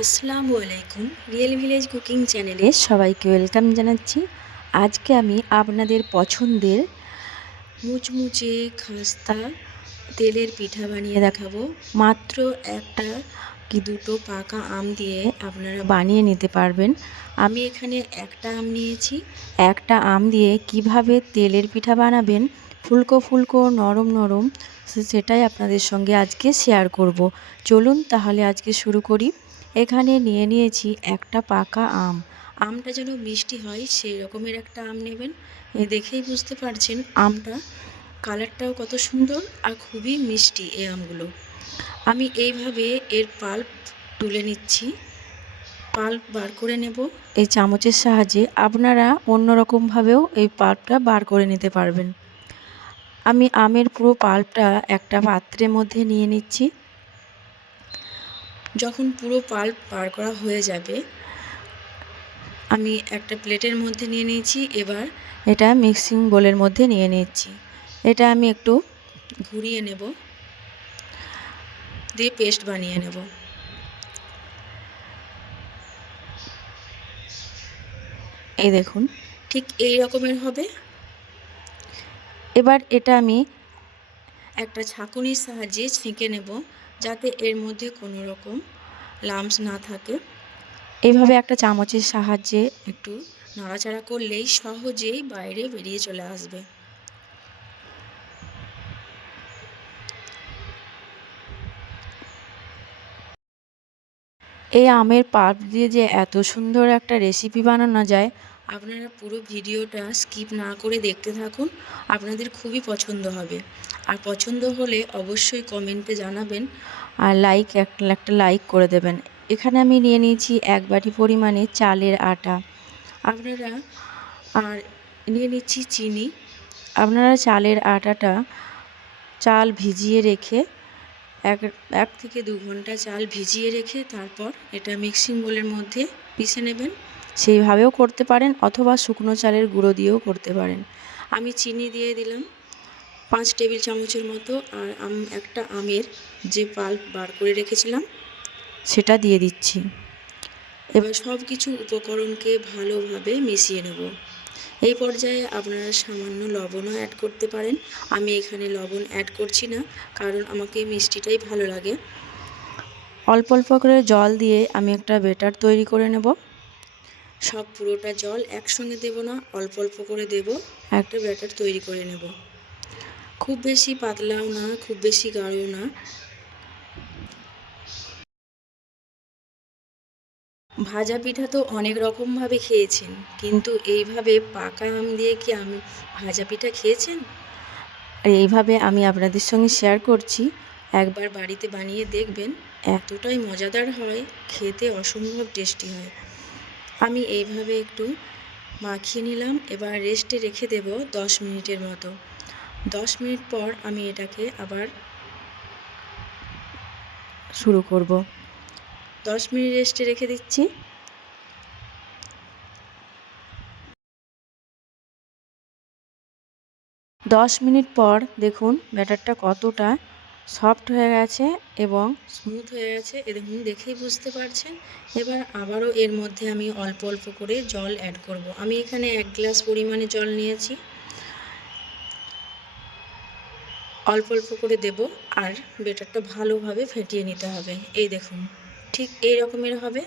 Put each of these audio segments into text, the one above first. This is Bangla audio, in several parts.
আসসালামু আলাইকুম। রিয়েল ভিলেজ কুকিং চ্যানেলে সবাইকে ওয়েলকাম জানাচ্ছি। আজকে আমি আপনাদের পছন্দের মুচমুচে খাস্তা তেলের পিঠা বানিয়ে দেখাবো। মাত্র একটা কি দুটো পাকা আম দিয়ে আপনারা বানিয়ে নিতে পারবেন। আমি এখানে একটা আম নিয়েছি। একটা আম দিয়ে কিভাবে তেলের পিঠা বানাবেন ফুলকো ফুলকো নরম নরম সেটাই আপনাদের সঙ্গে আজকে শেয়ার করব। চলুন তাহলে আজকে শুরু করি। এখানে নিয়ে নিয়েছি একটা পাকা আম। আমটা যেন মিষ্টি হয় সেই রকমের একটা আম নেবেন। দেখেই বুঝতে পারছেন আমটা কালারটাও কত সুন্দর আর খুবই মিষ্টি এই আমগুলো। আমি এইভাবে এর পাল্প তুলে নিচ্ছি। পাল্প বার করে নেব এই চামচের সাহায্যে। আপনারা অন্য রকমভাবেও এই পাল্পটা বার করে নিতে পারবেন। আমি আমের পুরো পাল্পটা একটা পাত্রের মধ্যে নিয়ে নিচ্ছি। যখন পুরো পাল্প বার করা হয়ে যাবে আমি একটা প্লেটের মধ্যে নিয়ে নিয়েছি। এবার এটা মিক্সিং বোলের মধ্যে নিয়ে নিচ্ছি। এটা আমি একটু ঘুরিয়ে নেব, দিয়ে পেস্ট বানিয়ে নেব। এই দেখুন ঠিক এই রকমের হবে। এবার এটা আমি একটা ছাঁকুনির সাহায্যে ছেঁকে নেব যাতে এর মধ্যে কোনো রকম লাম্পস না থাকে। এইভাবে একটা চামচের সাহায্যে একটু নাড়াচাড়া করলেই সহজেই বাইরে বেরিয়ে চলে আসবে। এই আমের পাল্প দিয়ে যে এত সুন্দর একটা রেসিপি বানানো যায়, আপনারা পুরো ভিডিওটা স্কিপ না করে দেখতে থাকুন। আপনাদের খুবই পছন্দ হবে। আর পছন্দ হলে অবশ্যই কমেন্টে জানাবেন আর একটা লাইক করে দেবেন। এখানে আমি নিয়ে নিয়েছি 1 বাটি পরিমাণে চালের আটা। আপনারা আর নিয়ে নিচ্ছি চিনি। আপনারা চালের আটাটা চাল ভিজিয়ে রেখে এক থেকে 2 ঘন্টা চাল ভিজিয়ে রেখে তারপর এটা মিক্সিং বোলের মধ্যে পিষে নেবেন। সেইভাবেও করতে পারেন অথবা শুকনো চালের গুঁড়ো দিয়েও করতে পারেন। আমি চিনি দিয়ে দিলাম 5 টেবিল চামচের মতো। আর একটা আমের যে পাল্প বার করে রেখেছিলাম সেটা দিয়ে দিচ্ছি। এবার সব কিছু উপকরণকে ভালোভাবে মিশিয়ে নেব। এই পর্যায়ে আপনারা সামান্য লবণও অ্যাড করতে পারেন। আমি এখানে লবণ অ্যাড করছি না, কারণ আমাকে মিষ্টিটাই ভালো লাগে। অল্প অল্প করে জল দিয়ে আমি একটা ব্যাটার তৈরি করে নেব। সব পুরোটা জল একসঙ্গে দেব না, অল্প অল্প করে দেব। একটা ব্যাটার তৈরি করে নেব। খুব বেশি পাতলাও না, খুব বেশি গাঢ়ও না। ভাজা পিঠা তো অনেক রকমভাবে খেয়েছেন, কিন্তু এইভাবে পাকা আম দিয়ে কি আমি ভাজা পিঠা খেয়েছেন? আর এইভাবে আমি আপনাদের সঙ্গে শেয়ার করছি। একবার বাড়িতে বানিয়ে দেখবেন, এতটাই মজাদার হয়, খেতে অসম্ভব টেস্টি হয়। আমি এইভাবে একটু মাখিয়ে নিলাম। এবার রেস্টে রেখে দেব 10 মিনিটের মতো। 10 মিনিট পর আমি এটাকে আবার শুরু করব। 10 মিনিট রেস্টে রেখে দিচ্ছি। 10 মিনিট পর দেখুন ব্যাটারটা কতটা সফট হয়ে গেছে এবং স্মুথ হয়ে গেছে। এ দেখুন, দেখেই বুঝতে পারছেন। এবার আবারও এর মধ্যে আমি অল্প অল্প করে জল অ্যাড করব। আমি এখানে 1 গ্লাস পরিমাণে জল নিয়েছি। অল্প অল্প করে দেব আর ব্যাটারটা ভালোভাবে ফেটিয়ে নিতে হবে। এই দেখুন ঠিক এই রকমের হবে।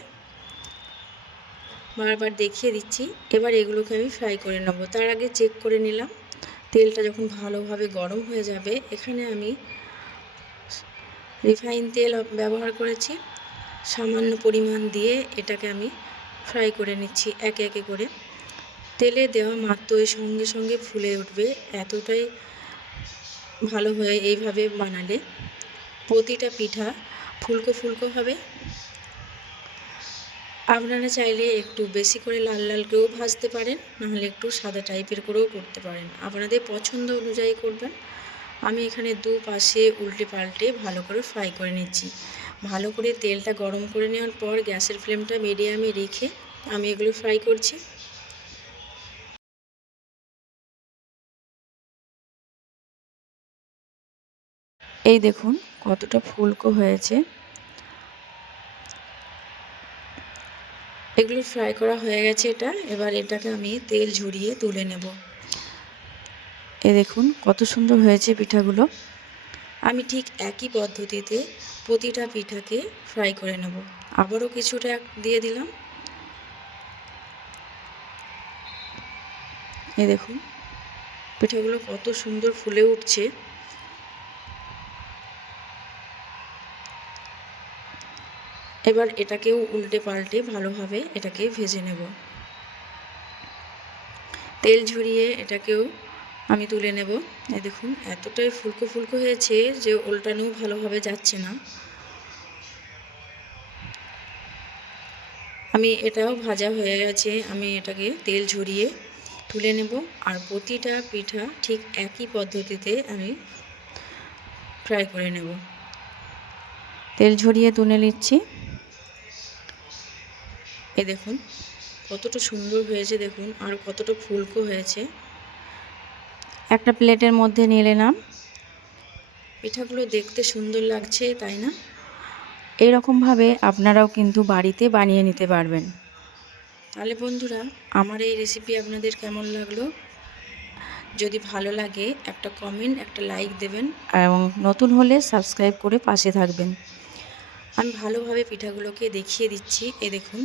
বারবার দেখিয়ে দিচ্ছি। এবার এগুলোকে আমি ফ্রাই করে নেব। তার আগে চেক করে নিলাম তেলটা যখন ভালোভাবে গরম হয়ে যাবে। এখানে আমি রিফাইন তেল ব্যবহার করেছি। সামান্য পরিমাণ দিয়ে এটাকে আমি ফ্রাই করে নিচ্ছি একে একে করে। তেলে দেওয়া মাত্রই সঙ্গে সঙ্গে ফুলে উঠবে, এতটাই ভালো হয় এইভাবে বানালে। প্রতিটা পিঠা ফুলকো ফুলকো হবে। আপনারা চাইলে একটু বেশি করে লাল লাল করেও ভাজতে পারেন, নাহলে একটু সাদা টাইপের করেও করতে পারেন। আপনাদের পছন্দ অনুযায়ী করবেন। আমি এখানে দুপাশে উল্টে পাল্টে ভালো করে ফ্রাই করে নিচ্ছি। ভালো করে তেলটা গরম করে নেওয়ার পর গ্যাসের ফ্লেমটা মিডিয়ামে রেখে আমি এগুলো ফ্রাই করছি। এই দেখুন কতটা ফুলকো হয়েছে। এগুলো ফ্রাই করা হয়ে গেছে এবার এটাকে আমি তেল ঝরিয়ে তুলে নেব। দেখুন কত সুন্দর হয়েছে পিঠাগুলো। আমি ঠিক একই পদ্ধতিতে প্রতিটা পিঠাকে ফ্রাই করে নেব। আবারও কিছুটা দিয়ে দিলাম। দেখুন পিঠাগুলো কত সুন্দর ফুলে উঠছে। এবার এটাকেও উল্টে পাল্টে ভালোভাবে এটাকে ভেজে নেব। তেল ঝরিয়ে এটাকেও আমি তুলে নেব। দেখুন এতটাই ফুলকো ফুলকো হয়েছে যে উল্টানোও ভালোভাবে যাচ্ছে না। আমি এটাও ভাজা হয়ে গেছে, আমি এটাকে তেল ঝরিয়ে তুলে নেব। আর প্রতিটা পিঠা ঠিক একই পদ্ধতিতে আমি ফ্রাই করে নেব। তেল ঝরিয়ে তুলে নিচ্ছি। দেখুন কতটা সুন্দর হয়েছে, দেখুন আর কতটা ফুলকো হয়েছে। একটা প্লেটের মধ্যে নিয়ে নিলাম। পিঠাগুলো দেখতে সুন্দর লাগছে, তাই না? এইরকমভাবে আপনারাও কিন্তু বাড়িতে বানিয়ে নিতে পারবেন। তাহলে বন্ধুরা, আমার এই রেসিপি আপনাদের কেমন লাগলো? যদি ভালো লাগে একটা কমেন্ট, একটা লাইক দেবেন এবং নতুন হলে সাবস্ক্রাইব করে পাশে থাকবেন। আমি ভালোভাবে পিঠাগুলোকে দেখিয়ে দিচ্ছি। দেখুন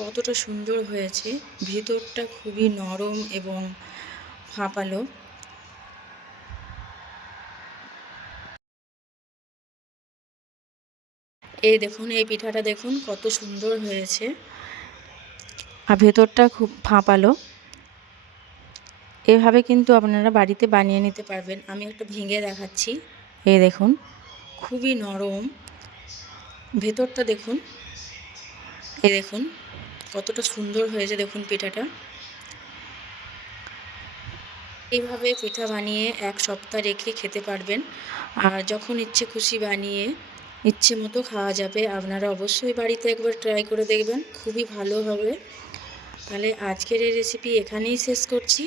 কতটা সুন্দর হয়েছে, ভিতরটা খুবই নরম এবং ফাঁপালো। দেখুন এই পিঠাটা দেখুন কত সুন্দর হয়েছে আর ভেতরটা খুব ফাঁপালো। এভাবে কিন্তু আপনারা বাড়িতে বানিয়ে নিতে পারবেন। আমি একটা ভেঙে দেখাচ্ছি। দেখুন খুবই নরম, ভেতরটা দেখুন। দেখুন কতটা সুন্দর হয়েছে, দেখুন পিঠাটা। এইভাবে পিঠা বানিয়ে এক সপ্তাহ রেখে খেতে পারবেন। আর যখন ইচ্ছে খুশি বানিয়ে ইচ্ছে মতো খাওয়া যাবে। আপনারা অবশ্যই বাড়িতে একবার ট্রাই করে দেখবেন, খুবই ভালো হবে। তাহলে আজকের এই রেসিপি এখানেই শেষ করছি।